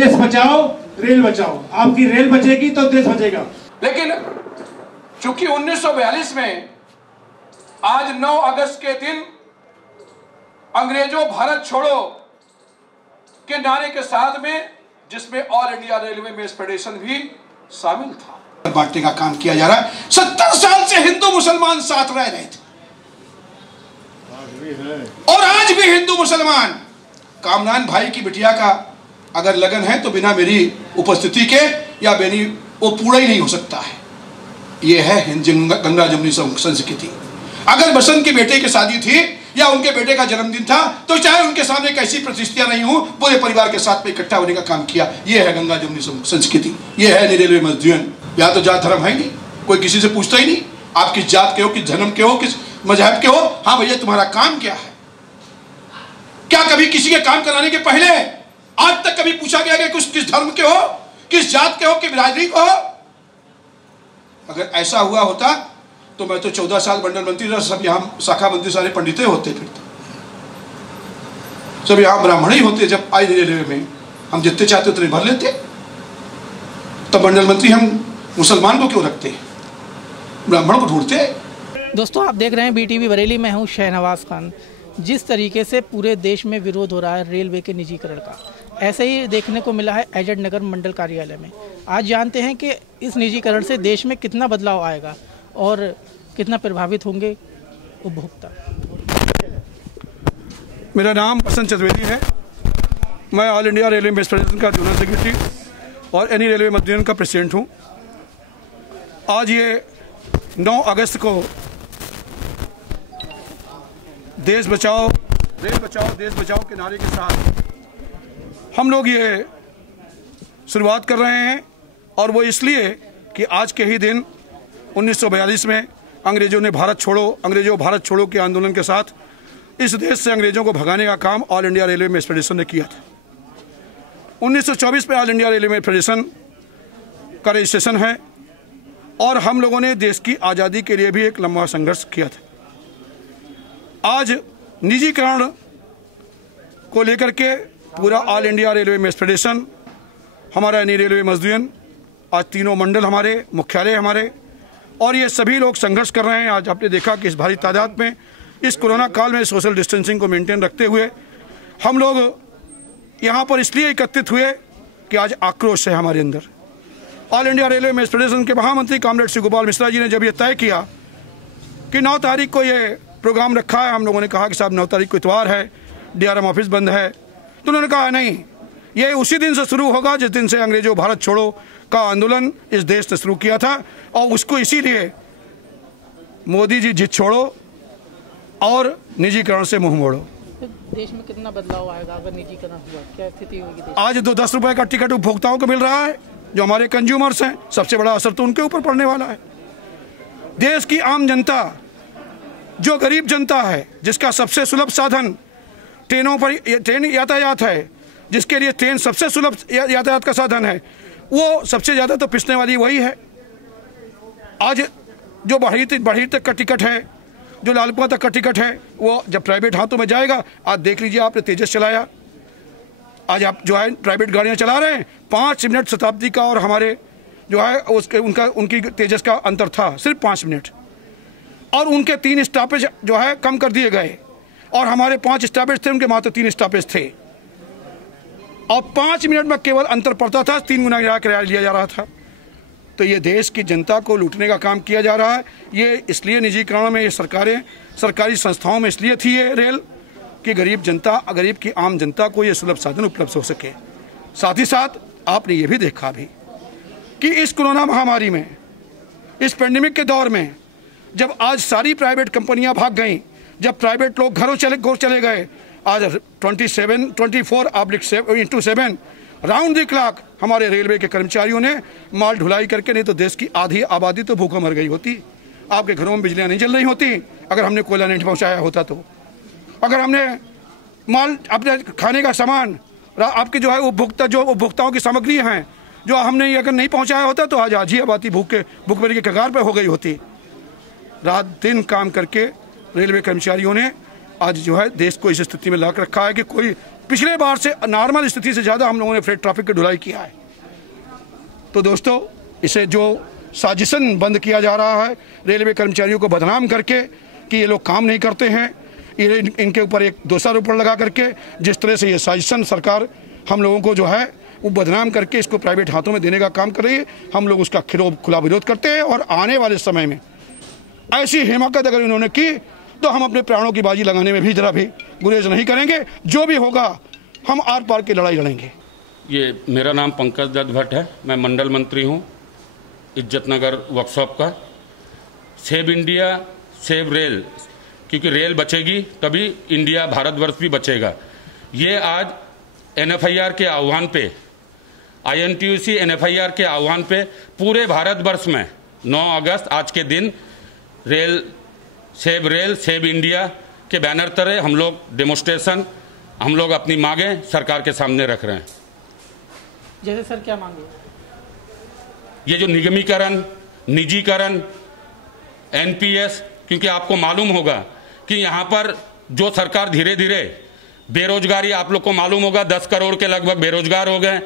देश बचाओ रेल बचाओ। आपकी रेल बचेगी तो देश बचेगा। लेकिन चूंकि 1942 में आज 9 अगस्त के दिन अंग्रेजों भारत छोड़ो के नारे के साथ में, जिसमें all India railway mess federation भी शामिल था, बांटने का काम किया जा रहा है। 70 साल से हिंदू मुसलमान साथ रह रहे थे और आज भी हिंदू मुसलमान। कामरान भाई की बिटिया का अगर लगन है तो बिना मेरी उपस्थिति के या मेरी वो पूरा ही नहीं हो सकता है। ये है गंगा जमुनी संस्कृति। अगर बसंत के बेटे की शादी थी या उनके बेटे का जन्मदिन था तो चाहे उनके सामने कैसी प्रतिष्ठियां नहीं हो, पूरे परिवार के साथ में इकट्ठा होने का काम किया। ये है गंगा जमुनी संस्कृति, ये है रेलवे मजदूर। यहाँ तो जात धर्म है नहीं, कोई किसी से पूछता ही नहीं आप किस जात के हो, किस धर्म के हो, किस मजहब के हो। हाँ भैया तुम्हारा काम क्या है? क्या कभी किसी के काम कराने के पहले आज तक कभी पूछा गया कि किस धर्म के हो, किस जात के हो, किस बिरादरी को हो? अगर ऐसा हुआ होता तो मैं तो 14 साल मंडल मंत्री रहा। सब यहाँ शाखा मंत्री सारे पंडितें होते, फिर सब यहाँ ब्राह्मण ही होते। जब आई रेलवे में हम जितने चाहते उतने भर लेते, तब मंडल मंत्री हम मुसलमान को क्यों रखते, ब्राह्मण को ढूंढते। दोस्तों आप देख रहे हैं BTV बरेली, मैं हूँ शहनवाज खान। जिस तरीके से पूरे देश में विरोध हो रहा है रेलवे के निजीकरण का, ऐसे ही देखने को मिला है एजेड नगर मंडल कार्यालय में। आज जानते हैं कि इस निजीकरण से देश में कितना बदलाव आएगा और कितना प्रभावित होंगे उपभोक्ता। मेरा नाम बसंत चतुर्वेदी है। मैं all India railway mess federation का जनरल सेक्रेटरी और एनी रेलवे मजदूर का प्रेसिडेंट हूँ। आज ये 9 अगस्त को देश बचाओ रेल बचाओ देश बचाओ के नारे के साथ हम लोग ये शुरुआत कर रहे हैं। और वो इसलिए कि आज के ही दिन 1942 में अंग्रेजों भारत छोड़ो के आंदोलन के साथ इस देश से अंग्रेजों को भगाने का काम all India railway mess federation ने किया था। 1924 में ऑल इंडिया रेलवे फेडरेशन का रजिस्ट्रेशन है और हम लोगों ने देश की आज़ादी के लिए भी एक लंबा संघर्ष किया था। आज निजीकरण को लेकर के पूरा all India railway mess federation, हमारा एनी रेलवे मजदूर, आज तीनों मंडल हमारे, मुख्यालय हमारे, और ये सभी लोग संघर्ष कर रहे हैं। आज आपने देखा कि इस भारी तादाद में इस कोरोना काल में सोशल डिस्टेंसिंग को मेंटेन रखते हुए हम लोग यहाँ पर इसलिए एकत्रित हुए कि आज आक्रोश है हमारे अंदर। All India railway mess federation के महामंत्री कॉमरेड श्री गोपाल मिश्रा जी ने जब ये तय किया कि 9 तारीख को ये प्रोग्राम रखा है, हम लोगों ने कहा कि साहब 9 तारीख को इतवार है, DRM ऑफिस बंद है, तो उन्होंने कहा नहीं, ये उसी दिन से शुरू होगा जिस दिन से अंग्रेजों भारत छोड़ो का आंदोलन इस देश ने शुरू किया था। और उसको इसीलिए मोदी जी जिद छोड़ो और निजीकरण से मुंह मोड़ो। देश में कितना बदलाव आएगा अगर निजीकरण हुआ? क्या स्थिति होगी? आज 10 रुपए का टिकट उपभोक्ताओं को मिल रहा है, जो हमारे कंज्यूमर्स हैं, सबसे बड़ा असर तो उनके ऊपर पड़ने वाला है। देश की आम जनता, जो गरीब जनता है, जिसका सबसे सुलभ साधन ट्रेन यातायात है, जिसके लिए ट्रेन सबसे सुलभ यातायात का साधन है, वो सबसे ज़्यादा तो पिसने वाली वही है। आज जो बढ़ी तक का टिकट है, जो लालकुआं तक का टिकट है, वो जब प्राइवेट हाथों में जाएगा, आज देख लीजिए आपने तेजस चलाया, आज आप जो है प्राइवेट गाड़ियां चला रहे हैं, 5 मिनट शताब्दी का और हमारे जो है उनकी तेजस का अंतर था, सिर्फ 5 मिनट, और उनके 3 स्टॉपेज जो है कम कर दिए गए और हमारे 5 स्टॉपेज थे, उनके मात्र 3 स्टॉपेज थे और 5 मिनट में केवल अंतर पड़ता था, 3 गुना किराया लिया जा रहा था। तो ये देश की जनता को लूटने का काम किया जा रहा है। ये इसलिए निजीकरण में, ये सरकारी संस्थाओं में इसलिए थी ये रेल कि गरीब की आम जनता को ये सुलभ साधन उपलब्ध हो सके। साथ ही साथ आपने ये भी देखा भी कि इस कोरोना महामारी में, इस पेंडेमिक के दौर में, जब आज सारी प्राइवेट कंपनियां भाग गईं, जब प्राइवेट लोग घरों चले गए, आज 24/7 राउंड द क्लॉक हमारे रेलवे के कर्मचारियों ने माल ढुलाई करके, नहीं तो देश की आधी आबादी तो भूखों मर गई होती। आपके घरों में बिजलियां नहीं जल रही होती अगर हमने कोयला नहीं पहुंचाया होता तो। अगर हमने माल, अपने खाने का सामान, आपके जो है उपभोक्ताओं की सामग्री हैं, जो हमने अगर नहीं पहुंचाया होता तो आज आधी आबादी भूखमरी के कगार पर हो गई होती। रात दिन काम करके रेलवे कर्मचारियों ने आज जो है देश को इस स्थिति में ला रखा है कि कोई पिछले बार से नॉर्मल स्थिति से ज़्यादा हम लोगों ने फ्रेट ट्रैफिक की ढुलाई किया है। तो दोस्तों, इसे जो साजिशन बंद किया जा रहा है रेलवे कर्मचारियों को बदनाम करके कि ये लोग काम नहीं करते हैं, ये इनके ऊपर एक दोषारोपण लगा करके जिस तरह से ये साजिशन सरकार हम लोगों को जो है वो बदनाम करके इसको प्राइवेट हाथों में देने का काम कर रही है, हम लोग उसका खुला विरोध करते हैं। और आने वाले समय में ऐसी हिमाकत अगर इन्होंने की तो हम अपने प्राणों की बाजी लगाने में भी जरा भी गुरेज नहीं करेंगे। जो भी होगा हम आर पार की लड़ाई लड़ेंगे। ये मेरा नाम पंकज दत्त भट्ट है, मैं मंडल मंत्री हूँ इज्जतनगर वर्कशॉप का। सेव इंडिया सेव रेल, क्योंकि रेल बचेगी तभी इंडिया भारतवर्ष भी बचेगा। ये आज NFIR के आह्वान पे, INTUC NFIR के आह्वान पे पूरे भारतवर्ष में 9 अगस्त आज के दिन रेल सेव इंडिया के बैनर तले हम लोग डेमोस्ट्रेशन, हम लोग अपनी मांगें सरकार के सामने रख रहे हैं। जैसे सर क्या मांगे? ये जो निगमीकरण, निजीकरण, NPS, क्योंकि आपको मालूम होगा कि यहाँ पर जो सरकार धीरे धीरे बेरोजगारी, आप लोग को मालूम होगा 10 करोड़ के लगभग बेरोजगार हो गए।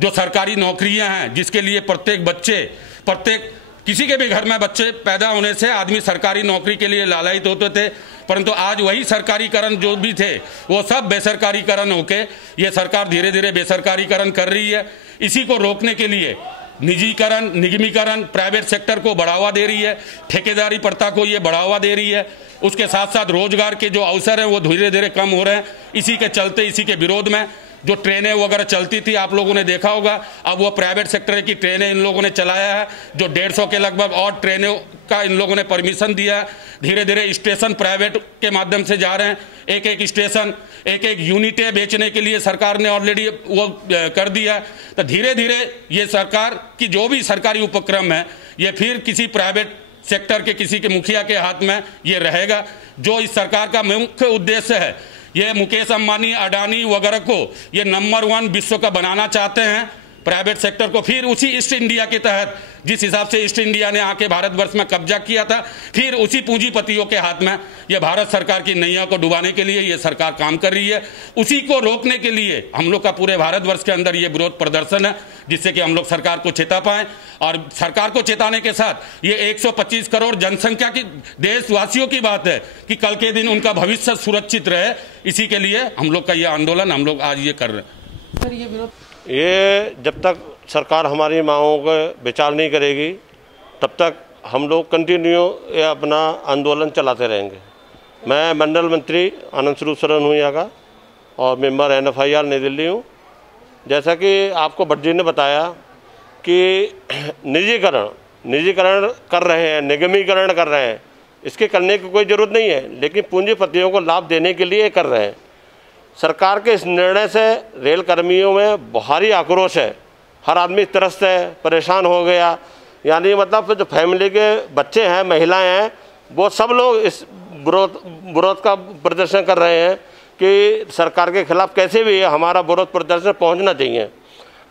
जो सरकारी नौकरियां हैं जिसके लिए प्रत्येक किसी के भी घर में बच्चे पैदा होने से आदमी सरकारी नौकरी के लिए लालायित होते थे, परंतु आज वही सरकारीकरण जो भी थे वो सब बेसरकारीकरण होके ये सरकार धीरे धीरे बेसरकारीकरण कर रही है। इसी को रोकने के लिए निजीकरण, निगमीकरण, प्राइवेट सेक्टर को बढ़ावा दे रही है, ठेकेदारी प्रथा को ये बढ़ावा दे रही है। उसके साथ साथ रोजगार के जो अवसर हैं वो धीरे धीरे कम हो रहे हैं। इसी के चलते, इसी के विरोध में जो ट्रेनें वगैरह चलती थी आप लोगों ने देखा होगा, अब वो प्राइवेट सेक्टर की ट्रेनें इन लोगों ने चलाया है। जो 150 के लगभग और ट्रेनों का इन लोगों ने परमिशन दिया है। धीरे धीरे स्टेशन प्राइवेट के माध्यम से जा रहे हैं। एक एक स्टेशन, एक एक यूनिटें बेचने के लिए सरकार ने ऑलरेडी वो कर दिया। तो धीरे धीरे ये सरकार की जो भी सरकारी उपक्रम है ये फिर किसी प्राइवेट सेक्टर के किसी के मुखिया के हाथ में ये रहेगा। जो इस सरकार का मुख्य उद्देश्य है, ये मुकेश अंबानी, अडानी वगैरह को ये नंबर 1 विश्व का बनाना चाहते हैं प्राइवेट सेक्टर को। फिर उसी ईस्ट इंडिया के तहत जिस हिसाब से ईस्ट इंडिया ने आके भारतवर्ष में कब्जा किया था, फिर उसी पूंजीपतियों के हाथ में ये भारत सरकार की नैया को डुबाने के लिए ये सरकार काम कर रही है। उसी को रोकने के लिए हम लोग का पूरे भारतवर्ष के अंदर ये विरोध प्रदर्शन है, जिससे कि हम लोग सरकार को चेता पाएं। और सरकार को चेताने के साथ ये 125 करोड़ जनसंख्या की देशवासियों की बात है कि कल के दिन उनका भविष्य सुरक्षित रहे, इसी के लिए हम लोग का ये आंदोलन हम लोग आज ये कर रहे हैं। सर ये विरोध जब तक सरकार हमारी मांगों का विचार नहीं करेगी तब तक हम लोग कंटिन्यू ये अपना आंदोलन चलाते रहेंगे। मैं मंडल मंत्री आनंद स्वरूप शरण हूँ यहाँ का और मेंबर NFIR नई दिल्ली हूँ। जैसा कि आपको भट्ट जी ने बताया कि निजीकरण कर रहे हैं, निगमीकरण कर रहे हैं, इसके करने की कोई ज़रूरत नहीं है, लेकिन पूंजीपतियों को लाभ देने के लिए कर रहे हैं। सरकार के इस निर्णय से रेल कर्मियों में भारी आक्रोश है। हर आदमी इस तरह से परेशान हो गया, यानी मतलब जो फैमिली के बच्चे हैं, महिलाएं हैं, वो सब लोग इस विरोध का प्रदर्शन कर रहे हैं कि सरकार के खिलाफ कैसे भी हमारा विरोध प्रदर्शन पहुंचना चाहिए।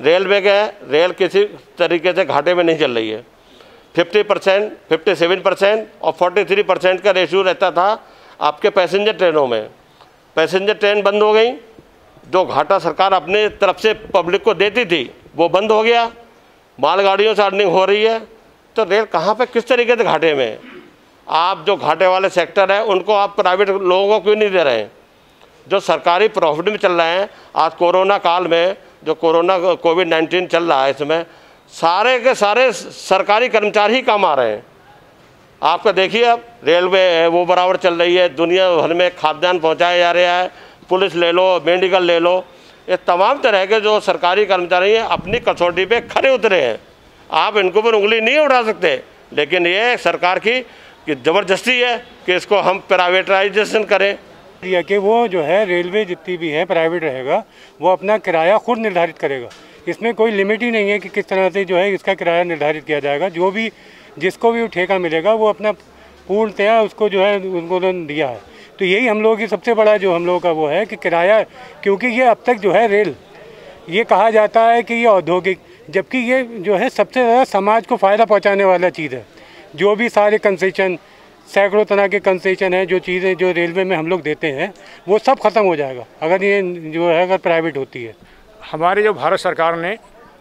रेल किसी तरीके से घाटे में नहीं चल रही है। 50%, 57% और 43% का रेशियो रहता था आपके पैसेंजर ट्रेनों में। पैसेंजर ट्रेन बंद हो गई, जो घाटा सरकार अपने तरफ से पब्लिक को देती थी वो बंद हो गया, मालगाड़ियों से अर्निंग हो रही है, तो रेल कहाँ पे किस तरीके से घाटे में? आप जो घाटे वाले सेक्टर है उनको आप प्राइवेट लोगों को क्यों नहीं दे रहे हैं? जो सरकारी प्रॉफिट में चल रहे हैं, आज कोरोना काल में जो कोविड-19 चल रहा है, इसमें सारे के सारे सरकारी कर्मचारी ही काम आ रहे हैं। आपका देखिए, अब रेलवे है वो बराबर चल रही है, दुनिया भर में खाद्यान्न पहुंचाया जा रहा है, पुलिस ले लो, मेडिकल ले लो, ये तमाम तरह के जो सरकारी कर्मचारी हैं अपनी कसौटी पे खड़े उतरे हैं। आप इनको पर उंगली नहीं उठा सकते, लेकिन ये सरकार की ज़बरदस्ती है कि इसको हम प्राइवेटाइजेशन करें। दिया कि वो जो है रेलवे जितनी भी है प्राइवेट रहेगा, वो अपना किराया खुद निर्धारित करेगा। इसमें कोई लिमिट ही नहीं है कि किस तरह से जो है इसका किराया निर्धारित किया जाएगा। जो भी जिसको भी ठेका मिलेगा वो अपना पूर्णतया उसको जो है उनको दिया है। तो यही हम लोगों की सबसे बड़ा जो हम लोगों का वो है कि किराया, क्योंकि ये अब तक जो है रेल ये कहा जाता है कि ये औद्योगिक, जबकि ये जो है सबसे ज़्यादा समाज को फ़ायदा पहुंचाने वाला चीज़ है। जो भी सारे कंसेशन, सैकड़ों तरह के कंसेशन है, जो चीज़ें जो रेलवे में हम लोग देते हैं वो सब ख़त्म हो जाएगा अगर ये जो है अगर प्राइवेट होती है। हमारे जो भारत सरकार ने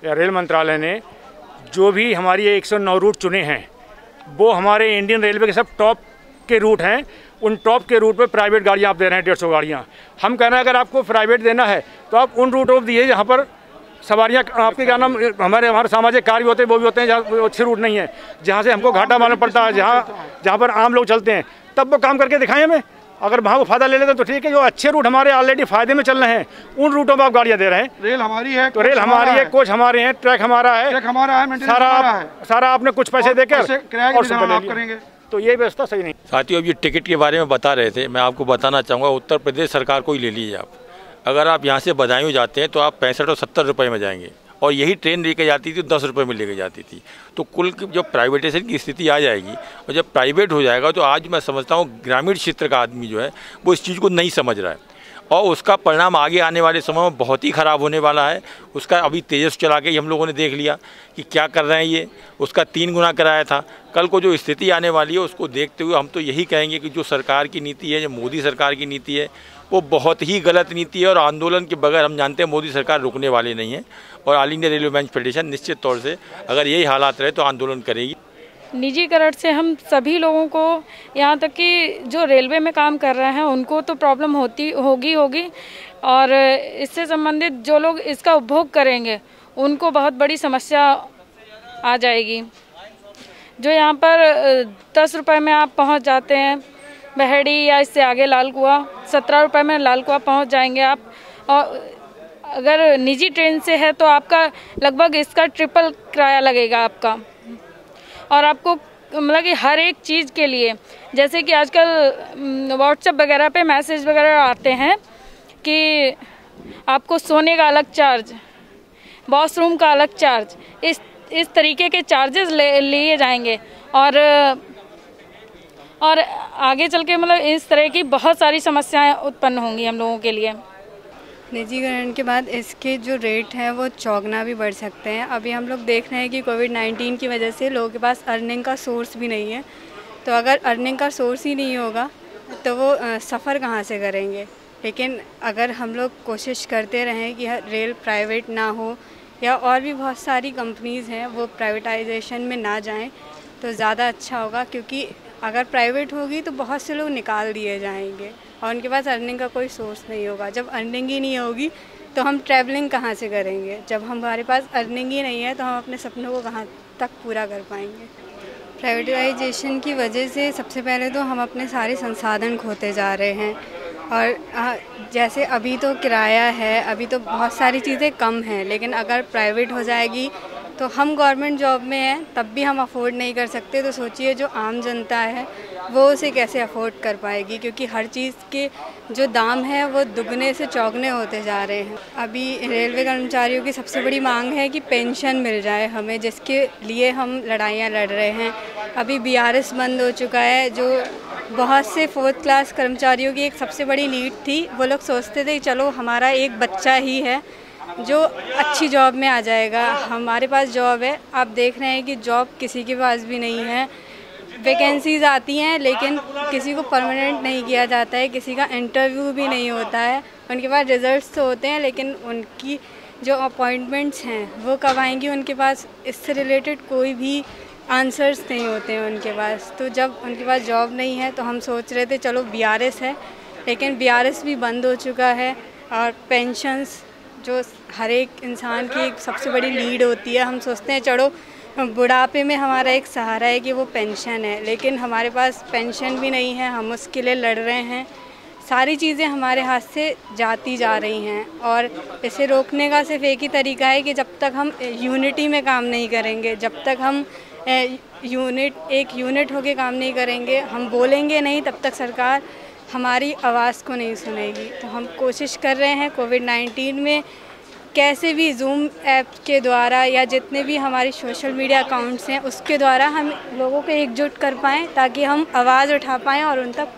या रेल मंत्रालय ने जो भी हमारी ये 109 रूट चुने हैं वो हमारे इंडियन रेलवे के सब टॉप के रूट हैं। उन टॉप के रूट पे प्राइवेट गाड़ियाँ आप दे रहे हैं, 150 गाड़ियाँ। हम कह रहे हैं अगर आपको प्राइवेट देना है तो आप उन रूटों पर दिए जहाँ पर सवारियाँ आपके क्या नाम हमारे सामाजिक कार्य भी होते हैं, वो भी होते हैं जहाँ अच्छे रूट नहीं है, जहाँ से हमको घाटा मालूम पड़ता है, जहाँ पर आम लोग चलते हैं, तब वो काम करके दिखाएं हमें। अगर वहाँ वो फायदा ले लेते हैं तो ठीक है, जो अच्छे रूट हमारे ऑलरेडी फायदे में चल रहे हैं उन रूटों पर आप गाड़ियाँ दे रहे हैं। रेल हमारी है तो रेल हमारी है, कोच हमारे हैं, ट्रैक हमारा है, सारा आपने कुछ पैसे देकर और करेंगे, तो ये व्यवस्था सही नहीं। साथियों, अब ये टिकट के बारे में बता रहे थे, मैं आपको बताना चाहूँगा उत्तर प्रदेश सरकार को ही ले लीजिए आप। अगर आप यहाँ से बदायूं जाते हैं तो आप 65 और 70 रुपये में जाएंगे, और यही ट्रेन लेके जाती थी 10 रुपये में लेके जाती थी। तो कुल जब प्राइवेटाइजेशन की स्थिति आ जाएगी और जब प्राइवेट हो जाएगा तो आज मैं समझता हूँ ग्रामीण क्षेत्र का आदमी जो है वो इस चीज़ को नहीं समझ रहा है, और उसका परिणाम आगे आने वाले समय में बहुत ही ख़राब होने वाला है। उसका अभी तेजस चला के ही हम लोगों ने देख लिया कि क्या कर रहे हैं ये, उसका 3 गुना कराया था। कल को जो स्थिति आने वाली है उसको देखते हुए हम तो यही कहेंगे कि जो सरकार की नीति है, जो मोदी सरकार की नीति है, वो बहुत ही गलत नीति है, और आंदोलन के बगैर हम जानते हैं मोदी सरकार रुकने वाली नहीं है। और all India railway man federation निश्चित तौर से अगर यही हालात रहे तो आंदोलन करेगी। निजीकरण से हम सभी लोगों को, यहाँ तक कि जो रेलवे में काम कर रहे हैं उनको तो प्रॉब्लम होगी, और इससे संबंधित जो लोग इसका उपभोग करेंगे उनको बहुत बड़ी समस्या आ जाएगी। जो यहाँ पर 10 रुपये में आप पहुँच जाते हैं बहेड़ी या इससे आगे लाल कुआं, 17 रुपये में लाल कुआं पहुँच जाएंगे आप, और अगर निजी ट्रेन से है तो आपका लगभग इसका ट्रिपल किराया लगेगा आपका। और आपको मतलब कि हर एक चीज़ के लिए, जैसे कि आजकल व्हाट्सएप वगैरह पे मैसेज वगैरह आते हैं कि आपको सोने का अलग चार्ज, वॉशरूम का अलग चार्ज, इस तरीके के चार्जेस लिए जाएंगे, और आगे चल के मतलब इस तरह की बहुत सारी समस्याएं उत्पन्न होंगी हम लोगों के लिए। निजीकरण के बाद इसके जो रेट हैं वो चौगुना भी बढ़ सकते हैं। अभी हम लोग देख रहे हैं कि कोविड-19 की वजह से लोगों के पास अर्निंग का सोर्स भी नहीं है, तो अगर अर्निंग का सोर्स ही नहीं होगा तो वो सफ़र कहाँ से करेंगे। लेकिन अगर हम लोग कोशिश करते रहें कि रेल प्राइवेट ना हो, या और भी बहुत सारी कंपनीज़ हैं वो प्राइवेटाइजेशन में ना जाएं, तो ज़्यादा अच्छा होगा। क्योंकि अगर प्राइवेट होगी तो बहुत से लोग निकाल दिए जाएंगे और उनके पास अर्निंग का कोई सोर्स नहीं होगा। जब अर्निंग ही नहीं होगी तो हम ट्रैवलिंग कहाँ से करेंगे। जब हमारे पास अर्निंग ही नहीं है तो हम अपने सपनों को कहाँ तक पूरा कर पाएंगे। प्राइवेटाइजेशन की वजह से सबसे पहले तो हम अपने सारे संसाधन खोते जा रहे हैं, और जैसे अभी तो किराया है, अभी तो बहुत सारी चीज़ें कम हैं, लेकिन अगर प्राइवेट हो जाएगी तो हम गवर्नमेंट जॉब में हैं तब भी हम अफोर्ड नहीं कर सकते। तो सोचिए जो आम जनता है वो उसे कैसे अफोर्ड कर पाएगी, क्योंकि हर चीज़ के जो दाम है वो दुगने से चौगुने होते जा रहे हैं। अभी रेलवे कर्मचारियों की सबसे बड़ी मांग है कि पेंशन मिल जाए हमें, जिसके लिए हम लड़ाइयाँ लड़ रहे हैं। अभी BRS बंद हो चुका है, जो बहुत से 4th क्लास कर्मचारियों की एक सबसे बड़ी नीड थी। वो लोग सोचते थे चलो हमारा एक बच्चा ही है जो अच्छी जॉब में आ जाएगा, हमारे पास जॉब है। आप देख रहे हैं कि जॉब किसी के पास भी नहीं है। वैकेंसीज़ आती हैं लेकिन किसी को परमानेंट नहीं किया जाता है, किसी का इंटरव्यू भी नहीं होता है। उनके पास रिज़ल्ट्स तो होते हैं लेकिन उनकी जो अपॉइंटमेंट्स हैं वो कब आएंगी, उनके पास इससे रिलेटेड कोई भी आंसर्स नहीं होते हैं उनके पास। तो जब उनके पास जॉब नहीं है तो हम सोच रहे थे चलो BRS है, लेकिन BRS भी बंद हो चुका है। और पेंशन्स जो हर एक इंसान की एक सबसे बड़ी नीड होती है, हम सोचते हैं चलो बुढ़ापे में हमारा एक सहारा है कि वो पेंशन है, लेकिन हमारे पास पेंशन भी नहीं है। हम उसके लिए लड़ रहे हैं। सारी चीज़ें हमारे हाथ से जाती जा रही हैं, और इसे रोकने का सिर्फ एक ही तरीका है कि जब तक हम यूनिटी में काम नहीं करेंगे, जब तक हम एक यूनिट होके काम नहीं करेंगे, हम बोलेंगे नहीं, तब तक सरकार हमारी आवाज़ को नहीं सुनेगी। तो हम कोशिश कर रहे हैं कोविड-19 में कैसे भी ज़ूम ऐप के द्वारा या जितने भी हमारी सोशल मीडिया अकाउंट्स हैं उसके द्वारा हम लोगों को एकजुट कर पाएँ, ताकि हम आवाज़ उठा पाएँ और उन तक